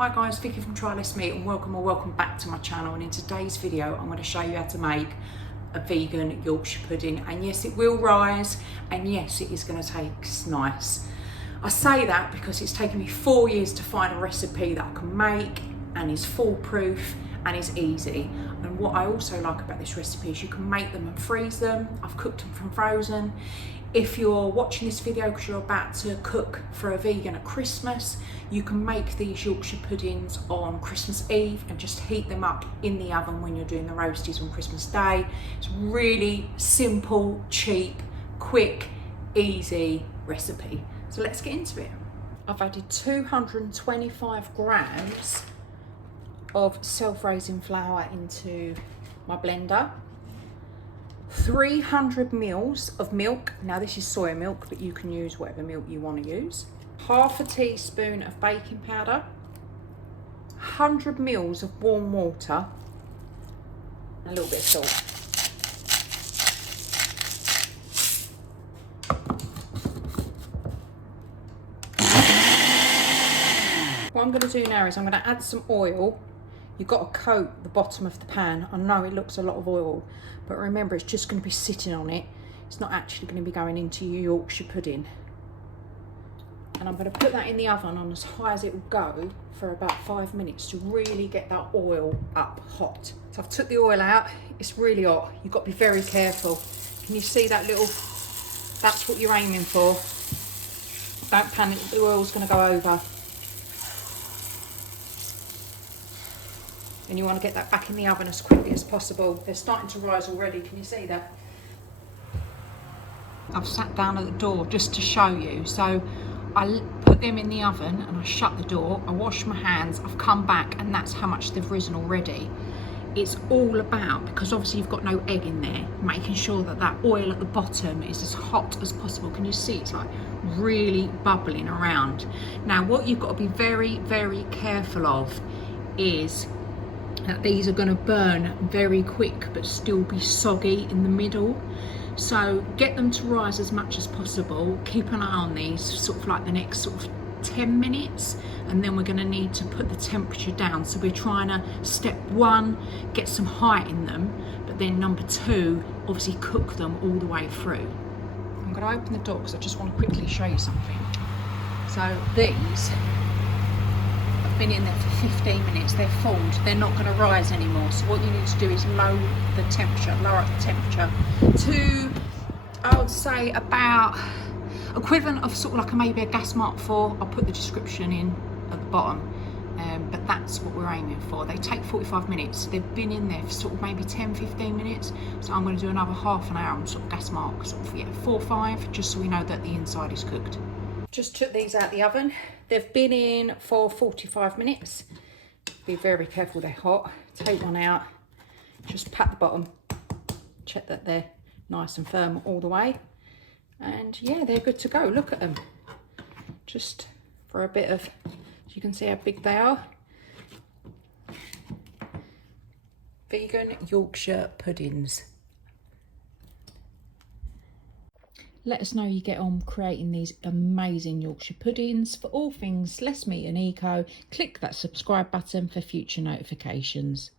Hi guys, Vicky from trylessmeat and welcome back to my channel. And in today's video I'm going to show you how to make a vegan Yorkshire pudding, and yes, it will rise, and yes, it is going to taste nice. I say that because it's taken me 4 years to find a recipe that I can make and is foolproof and is easy. And what I also like about this recipe is you can make them and freeze them. I've cooked them from frozen. If you're watching this video because you're about to cook for a vegan at Christmas, you can make these Yorkshire puddings on Christmas Eve and just heat them up in the oven when you're doing the roasties on Christmas Day. It's a really simple, cheap, quick, easy recipe. So let's get into it. I've added 225 grams of self-raising flour into my blender. 300 mils of milk. Now this is soy milk, but you can use whatever milk you want to use. Half a teaspoon of baking powder. 100 mils of warm water. And a little bit of salt. What I'm going to do now is I'm going to add some oil. You've got to coat the bottom of the pan. I know it looks a lot of oil, but remember it's just going to be sitting on it. It's not actually going to be going into your Yorkshire pudding. And I'm going to put that in the oven on as high as it will go for about 5 minutes to really get that oil up hot. So I've took the oil out. It's really hot. You've got to be very careful. Can you see that little, that's what you're aiming for. Don't panic, the oil's going to go over. And you want to get that back in the oven as quickly as possible. They're starting to rise already, can you see that? I've sat down at the door just to show you. So I put them in the oven and I shut the door, I wash my hands, I've come back, and that's how much they've risen already. It's all about, because obviously you've got no egg in there, making sure that that oil at the bottom is as hot as possible. Can you see it's like really bubbling around? Now what you've got to be very, very careful of is that these are going to burn very quick but still be soggy in the middle. So get them to rise as much as possible. Keep an eye on these sort of like the next sort of 10 minutes, and then we're going to need to put the temperature down. So we're trying to, step one, get some height in them, but then number two, obviously cook them all the way through. I'm going to open the door because I just want to quickly show you something. So these been in there for 15 minutes, they're formed, they're not going to rise anymore. So what you need to do is lower the temperature to, I would say, about equivalent of sort of like maybe a gas mark 4. I'll put the description in at the bottom, but that's what we're aiming for. They take 45 minutes. They've been in there for sort of maybe 10-15 minutes, so I'm going to do another half an hour on sort of gas mark, sort of 4-5, just so we know that the inside is cooked. Just took these out the oven. They've been in for 45 minutes. Be very careful, they're hot. Take one out, just pat the bottom, check that they're nice and firm all the way. And yeah, they're good to go. Look at them. Just for a bit of, so you can see how big they are. Vegan Yorkshire puddings. Let us know you get on creating these amazing Yorkshire puddings. For all things less meat and eco, click that subscribe button for future notifications.